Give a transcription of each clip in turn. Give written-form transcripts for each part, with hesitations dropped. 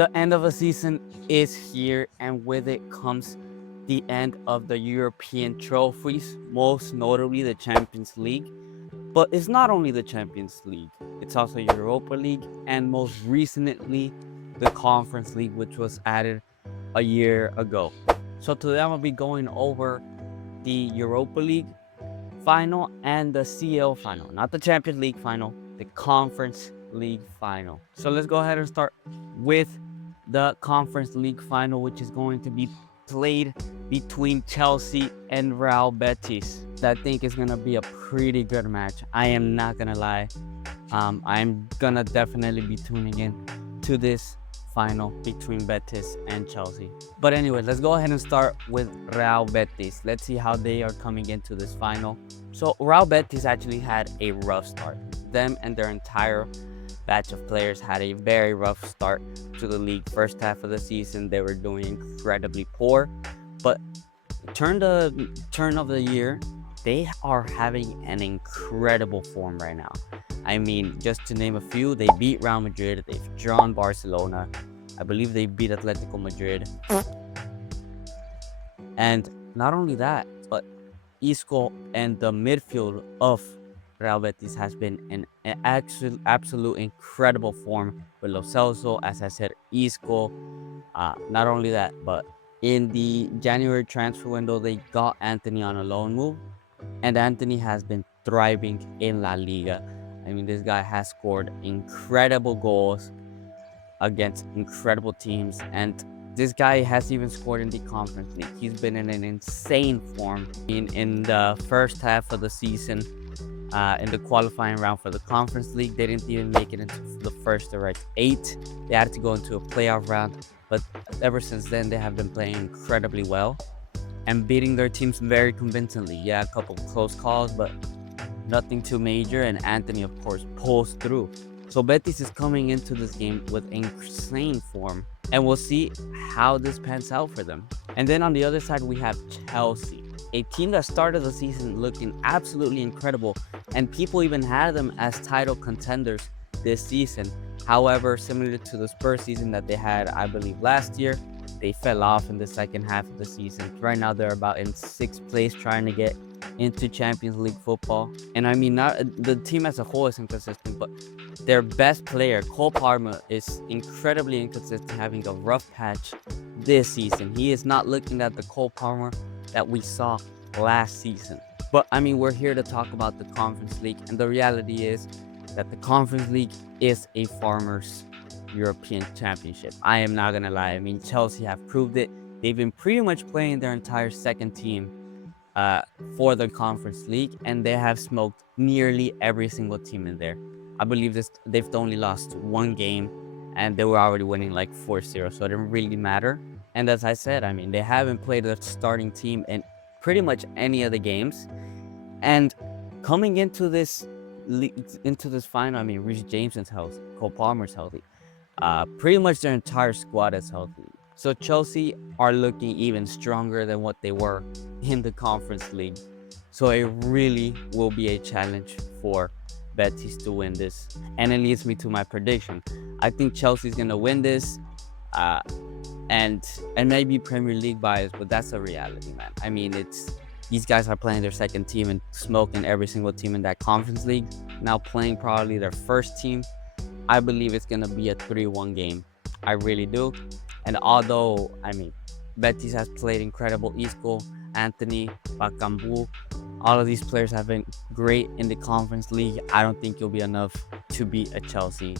The end of the season is here, and with it comes the end of the European trophies, most notably the Champions League. But it's not only the Champions League, it's also Europa League, and most recently the Conference League, which was added a year ago. So today I'm gonna be going over the Europa League final and the CL final, not the Champions League final, the Conference League final. So let's go ahead and start with the Conference League final, which is going to be played between Chelsea and Real Betis. I think it's gonna be a pretty good match. I am not gonna lie. I'm gonna definitely be tuning in to this final between Betis and Chelsea. But anyway, let's go ahead and start with Real Betis. Let's see how they are coming into this final. So Real Betis actually had a rough start. Them and their entire batch of players had a very rough start to the league. First half of the season, they were doing incredibly poor, but turn of the year, they are having an incredible form right now. I mean, just to name a few, they beat Real Madrid, they've drawn Barcelona, I believe they beat Atletico Madrid. And not only that, but Isco and the midfield of Real Betis has been in an absolute incredible form with Lo Celso, as I said, Isco. Not only that, but in the January transfer window, they got Anthony on a loan move, and Anthony has been thriving in La Liga. I mean, this guy has scored incredible goals against incredible teams, and this guy has even scored in the Conference League. He's been in an insane form. In the first half of the season, in the qualifying round for the Conference League, they didn't even make it into the first direct 8. They had to go into a playoff round, but ever since then, they have been playing incredibly well and beating their teams very convincingly. Yeah, a couple of close calls, but nothing too major, and Anthony, of course, pulls through. So Betis is coming into this game with insane form, and we'll see how this pans out for them. And then on the other side, we have Chelsea, a team that started the season looking absolutely incredible, and people even had them as title contenders this season. However, similar to the Spurs season that they had, I believe, last year, they fell off in the second half of the season. Right now, they're about in 6th place, trying to get into Champions League football. And I mean, not the team as a whole is inconsistent, but their best player, Cole Palmer, is incredibly inconsistent, having a rough patch this season. He is not looking at the Cole Palmer that we saw last season. But I mean, we're here to talk about the Conference League, and the reality is that the Conference League is a farmers' European Championship. I am not gonna lie. I mean, Chelsea have proved it. They've been pretty much playing their entire second team for the Conference League, and they have smoked nearly every single team in there. I believe they've only lost one game, and they were already winning like 4-0, so it didn't really matter. And as I said, I mean, they haven't played the starting team in pretty much any of the games. And coming into this final, I mean, Reece James is healthy, Cole Palmer's healthy, pretty much their entire squad is healthy. So Chelsea are looking even stronger than what they were in the Conference League. So it really will be a challenge for Betis to win this. And it leads me to my prediction. I think Chelsea's gonna win this, and maybe Premier League bias, but that's a reality, man. I mean, these guys are playing their second team and smoking every single team in that Conference League. Now playing probably their first team. I believe it's gonna be a 3-1 game. I really do. And although, I mean, Betis has played incredible, Isco, Anthony, Bakambu, all of these players have been great in the Conference League. I don't think it'll be enough to beat a Chelsea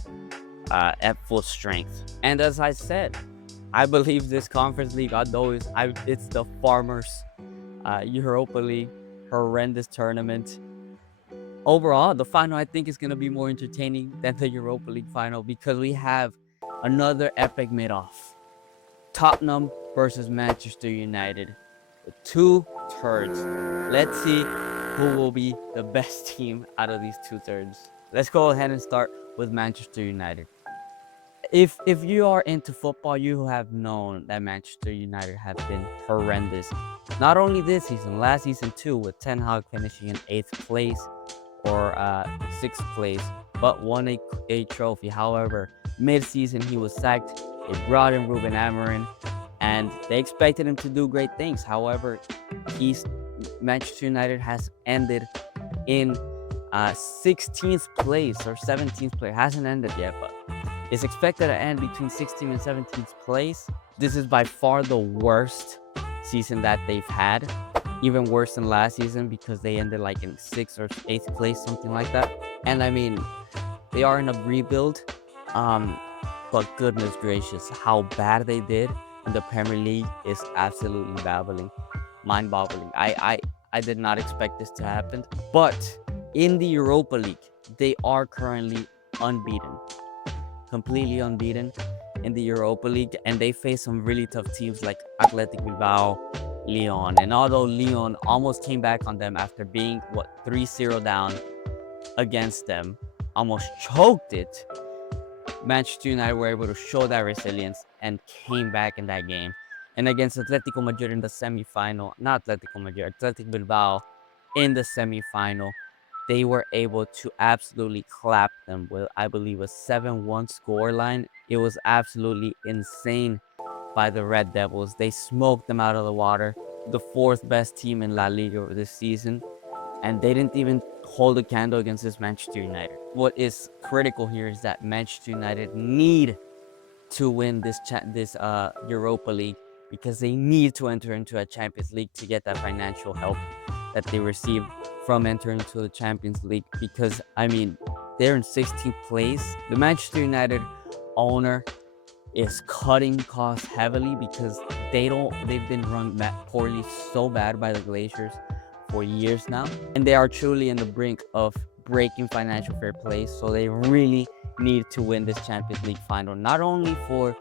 at full strength. And as I said, I believe this Conference League, although it's the farmers' Europa League, horrendous tournament. Overall, the final, I think, is going to be more entertaining than the Europa League final, because we have another epic mid-off. Tottenham versus Manchester United. The two turds. Let's see who will be the best team out of these two turds. Let's go ahead and start with Manchester United. If you are into football, you have known that Manchester United have been horrendous. Not only this season, last season too, with Ten Hag finishing in 8th place or 6th place, but won a trophy. However, mid-season he was sacked. They brought in Ruben Amorim, and they expected him to do great things. However, Manchester United has ended in 16th place or 17th place. Hasn't ended yet, but is expected to end between 16th and 17th place. This is by far the worst season that they've had, even worse than last season because they ended like in 6th or 8th place, something like that. And I mean, they are in a rebuild, but goodness gracious, how bad they did in the Premier League is absolutely mind-boggling. I did not expect this to happen, but in the Europa League, they are currently unbeaten, completely unbeaten in the Europa League, and they face some really tough teams like Athletic Bilbao, Lyon. And although Lyon almost came back on them after being 3-0 down against them, almost choked it, Manchester United were able to show that resilience and came back in that game. And against Atletico Madrid in the semi-final, not Atletico Madrid, Athletic Bilbao in the semi-final, they were able to absolutely clap them with, I believe, a 7-1 scoreline. It was absolutely insane by the Red Devils. They smoked them out of the water, the 4th best team in La Liga this season, and they didn't even hold a candle against this Manchester United. What is critical here is that Manchester United need to win this Europa League, because they need to enter into a Champions League to get that financial help that they received from entering into the Champions League. Because I mean, they're in 16th place. The Manchester United owner is cutting costs heavily because they've been run poorly so bad by the Glaciers for years now, and they are truly in the brink of breaking financial fair play. So they really need to win this Champions League final, not only for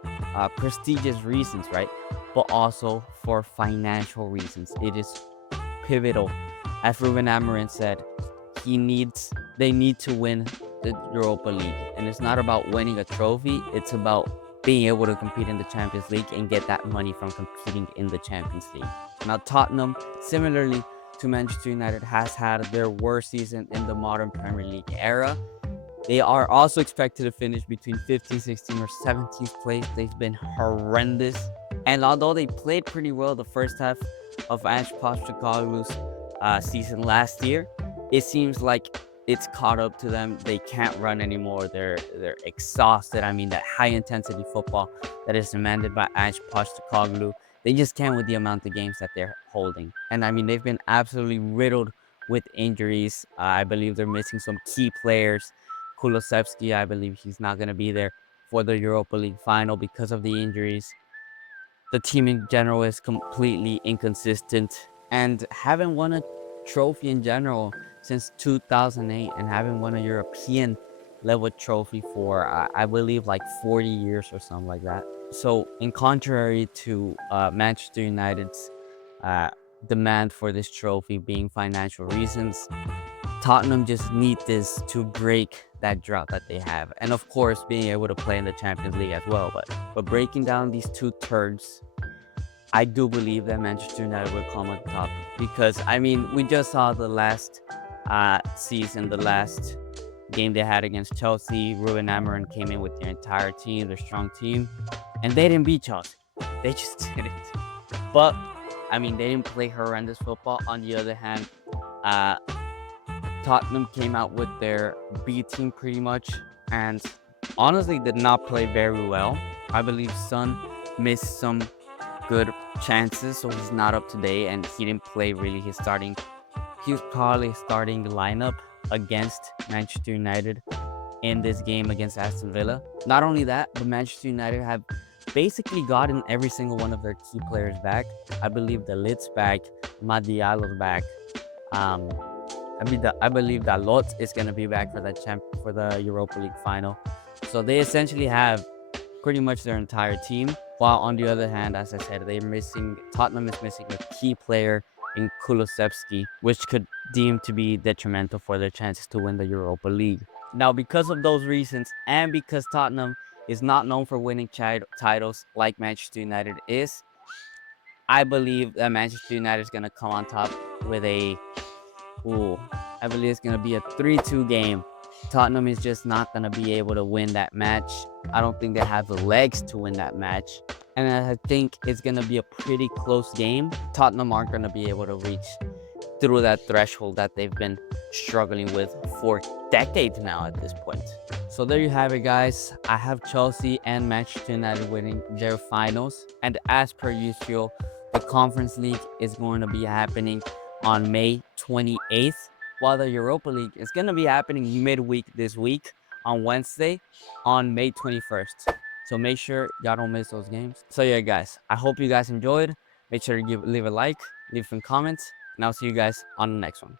prestigious reasons, right, but also for financial reasons. It is pivotal. As Ruben Amorim said, they need to win the Europa League, and it's not about winning a trophy, it's about being able to compete in the Champions League and get that money from competing in the Champions League. Now Tottenham, similarly to Manchester United, has had their worst season in the modern Premier League era. They are also expected to finish between 15th, 16th, or 17th place. They've been horrendous. And although they played pretty well the first half of Ange Postecoglou's season last year, it seems like it's caught up to them. They can't run anymore. They're exhausted. I mean, that high intensity football that is demanded by Ange Postecoglou, they just can't with the amount of games that they're holding. And I mean, they've been absolutely riddled with injuries. I believe they're missing some key players. Kulusevski, I believe he's not going to be there for the Europa League final because of the injuries. The team in general is completely inconsistent and haven't won a trophy in general since 2008, and haven't won a European level trophy for I believe like 40 years or something like that. So in contrary to Manchester United's demand for this trophy being financial reasons, Tottenham just need this to break that drought that they have, and of course being able to play in the Champions League as well. But breaking down these two turds, I do believe that Manchester United will come on top, because I mean, we just saw the last season, the last game they had against Chelsea. Ruben Amorim came in with their entire team, their strong team, and they didn't beat Chelsea. They just didn't. But I mean, they didn't play horrendous football. On the other hand, Tottenham came out with their B team pretty much, and honestly did not play very well. I believe Son missed some good chances, so he's not up to date, and he didn't play really his starting. He was probably starting the lineup against Manchester United in this game against Aston Villa. Not only that, but Manchester United have basically gotten every single one of their key players back. I believe the Lid's back, Madialo's back. I believe that Lot is going to be back for the Europa League final. So they essentially have pretty much their entire team. While on the other hand, as I said, Tottenham is missing a key player in Kulusevski, which could deem to be detrimental for their chances to win the Europa League. Now, because of those reasons, and because Tottenham is not known for winning titles like Manchester United is, I believe that Manchester United is going to come on top with I believe it's going to be a 3-2 game Tottenham is just not going to be able to win that match. I don't think they have the legs to win that match. And I think it's going to be a pretty close game. Tottenham aren't going to be able to reach through that threshold that they've been struggling with for decades now at this point. So there you have it, guys. I have Chelsea and Manchester United winning their finals. And as per usual, the Conference League is going to be happening on May 28th, while the Europa League is going to be happening midweek this week on Wednesday on May 21st. So make sure y'all don't miss those games. So yeah, guys, I hope you guys enjoyed. Make sure to leave a like, leave some comments, and I'll see you guys on the next one.